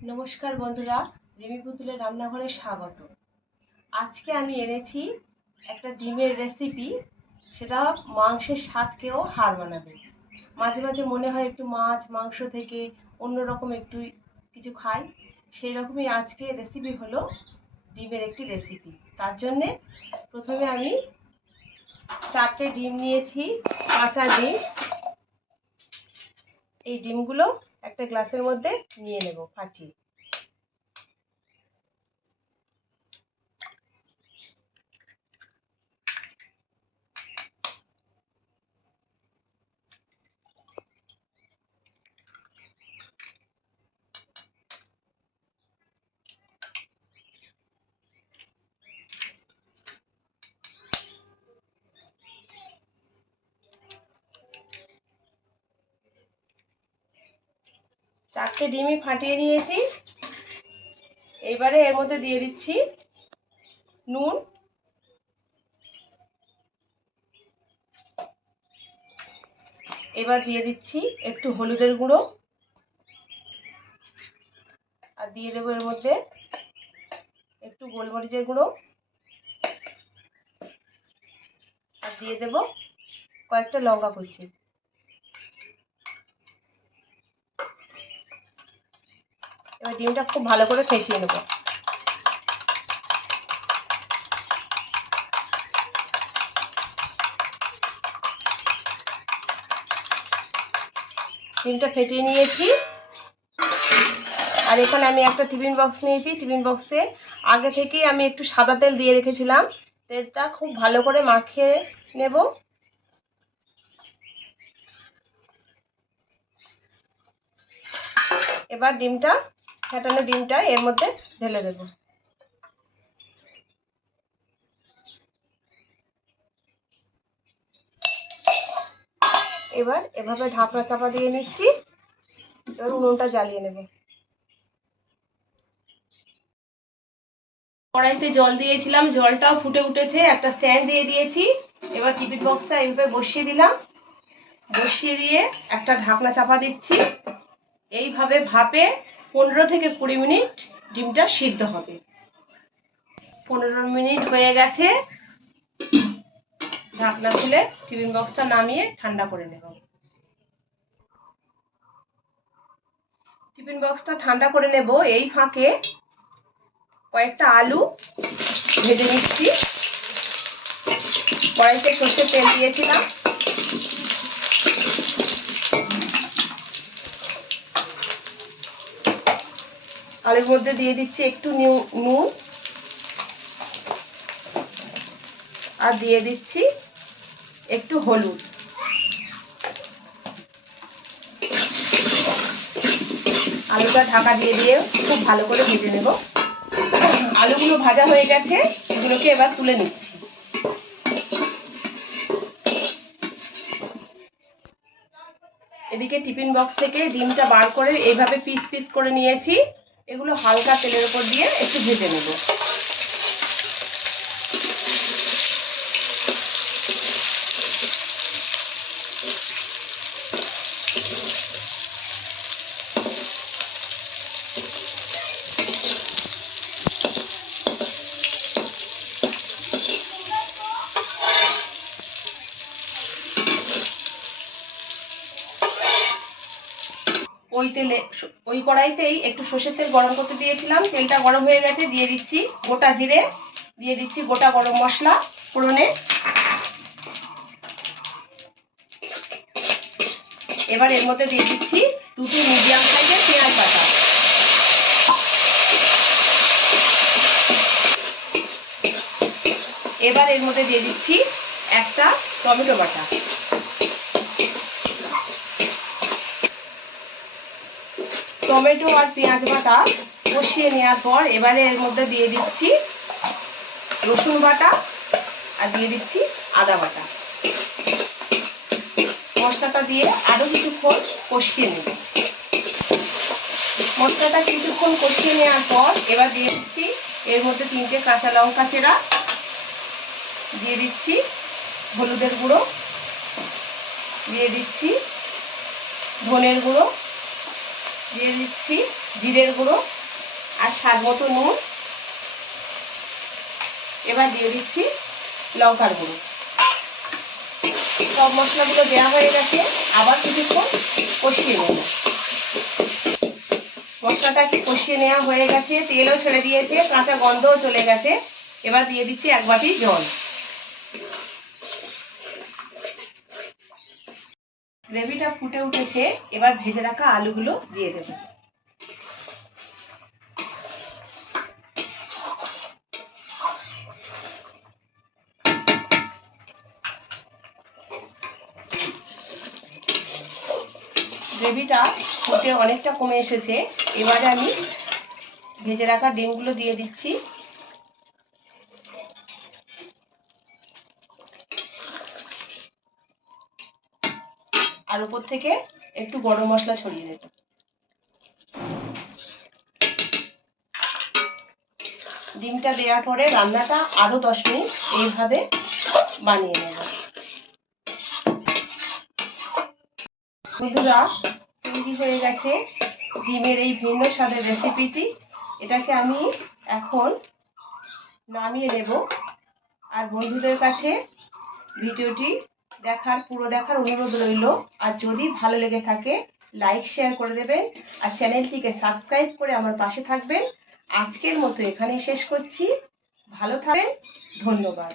নমস্কার বন্ধুরা, রিমি পুতুলের রান্নাঘরে স্বাগত। আজকে আমি এনেছি একটা ডিমের রেসিপি। সেটা মাংসের স্বাদকেও হার মানাবে। মাঝে মাঝে মনে হয় একটু মাছ মাংস থেকে অন্যরকম একটু কিছু খাই, সেই রকমই আজকে রেসিপি হলো ডিমের একটি রেসিপি। তার জন্যে প্রথমে আমি 4টে ডিম নিয়েছি, কাঁচা ডিম। এই ডিমগুলো একটা গ্লাসের মধ্যে নিয়ে নেব ফাটিয়ে। চারটে ডিমই ফাটিয়ে নিয়েছি। এবারে এর মধ্যে দিয়ে দিচ্ছি নুন, এবার দিয়ে দিচ্ছি একটু হলুদের গুঁড়ো, আর দিয়ে দেবো এর মধ্যে একটু গোলমরিচের গুঁড়ো, আর দিয়ে দেবো কয়েকটা লঙ্কা কুচি। এবার ডিমটা খুব ভালো করে ফেটিয়ে নেব। ডিমটা ফেটিয়ে নিয়েছি। আর এখানে আমি একটা টিফিন বক্স নিয়েছি। টিফিন বক্সে আগে থেকেই আমি একটু সাদা তেল দিয়ে রেখেছিলাম। তেলটা খুব ভালো করে মাখিয়ে নেব। এবার ফেটানো ডিমটা এর মধ্যে ঢেলে দেব। এবার এভাবে ঢাকনা চাপা দিয়ে নিচ্ছি। এবার উনুনটা জ্বালিয়ে নেব। কড়াইতে জল দিয়েছিলাম, জলটাও ফুটে উঠেছে। একটা স্ট্যান্ড দিয়ে দিয়েছি। এবার টিফিন বক্সটা এইভাবে বসিয়ে দিলাম। বসিয়ে দিয়ে একটা ঢাকনা চাপা দিচ্ছি। এইভাবে ভাপে 15 থেকে 20 মিনিট ডিমটা সিদ্ধ হবে। 15 মিনিট হয়ে গেছে। ঢাকনা খুলে টিফিন বক্সটা নামিয়ে ঠান্ডা করে নেব। টিফিন বক্সটা ঠান্ডা করে নেব। এই ফাঁকে কয়েকটা আলু ভেজে নিচ্ছি। কড়াইতে সর্ষের তেল দিয়েছিলাম। আলুর মধ্যে দিয়ে দিচ্ছি একটু নুন, আর দিয়ে দিচ্ছি একটু হলুদ। আলুটা ঢাকা দিয়ে দিয়ে খুব ভালো করে ভেজে নেব। আলুগুলো ভাজা হয়ে গেছে, এগুলোকে এবার তুলে নিচ্ছি। এদিকে টিফিন বক্স থেকে ডিমটা বার করে এইভাবে পিস পিস করে নিয়েছি। এগুলো হালকা তেলের উপর দিয়ে একটু ভেজে নেব। ওই কড়াইতেই একটু সর্ষের তেল গরম করতে দিয়েছিলাম। তেলটা গরম হয়ে গেছে। দিয়ে দিচ্ছি গোটা জিরে, দিয়ে দিচ্ছি গোটা গরম মশলা ফোড়নে। এবার এর মধ্যে দিয়ে দিচ্ছি দুটো মিডিয়াম সাইজের পেঁয়াজ বাটা। এবার এর মধ্যে দিয়ে দিচ্ছি একটা টমেটো বাটা। টমেটো আর পেঁয়াজ বাটা কষিয়ে নেওয়ার পর এবারে এর মধ্যে দিয়ে দিচ্ছি রসুন বাটা, আর দিয়ে দিচ্ছি আদা বাটা। মশলাটা দিয়ে আরো কিছুক্ষণ কষিয়ে নেব। মশলাটা কিছুক্ষণ কষিয়ে নেওয়ার পর এবার দিয়ে দিচ্ছি এর মধ্যে 3টে কাঁচা লঙ্কা চেরা, দিয়ে দিচ্ছি হলুদের গুঁড়ো, দিয়ে দিচ্ছি ধনের গুঁড়ো, দিয়ে দিচ্ছি জিরের গুঁড়ো আর স্বাদ মতো নুন। এবার দিয়ে দিচ্ছি লঙ্কার গুঁড়ো। সব মশলাগুলো দেওয়া হয়ে গেছে, আবার কিছুক্ষণ কষিয়ে নেব। মশলাটাকে কষিয়ে নেওয়া হয়ে গেছে, তেলও ছেড়ে দিয়েছে, কাঁচা গন্ধও চলে গেছে। এবার দিয়ে দিচ্ছি 1 বাটি জল। গ্রেভিটা ফুটে উঠেছে, এবার ভেজে রাখা আলুগুলো দিয়ে দেব। গ্রেভিটা ফুটে অনেকটা কমে এসেছে, এবারে আমি ভেজে রাখা ডিমগুলো দিয়ে দিচ্ছি। আর উপর থেকে একটু গরম মশলা ছড়িয়ে দেব। ডিমটা দেওয়ার পরে রান্নাটা আরো 10 মিনিট এইভাবে বানিয়ে নেব। বন্ধুরা, তৈরি হয়ে গেছে ডিমের এই ভিন্ন স্বাদের রেসিপিটি। এটাকে আমি এখন নামিয়ে নেব। আর বন্ধুদের কাছে ভিডিওটি পুরো দেখার অনুরোধ রইল। আর যদি ভালো লেগে থাকে লাইক শেয়ার করে দেবেন, আর চ্যানেলটিকে সাবস্ক্রাইব করে আমার পাশে থাকবেন। আজকের মতো এখানেই শেষ করছি। ভালো থাকবেন, ধন্যবাদ।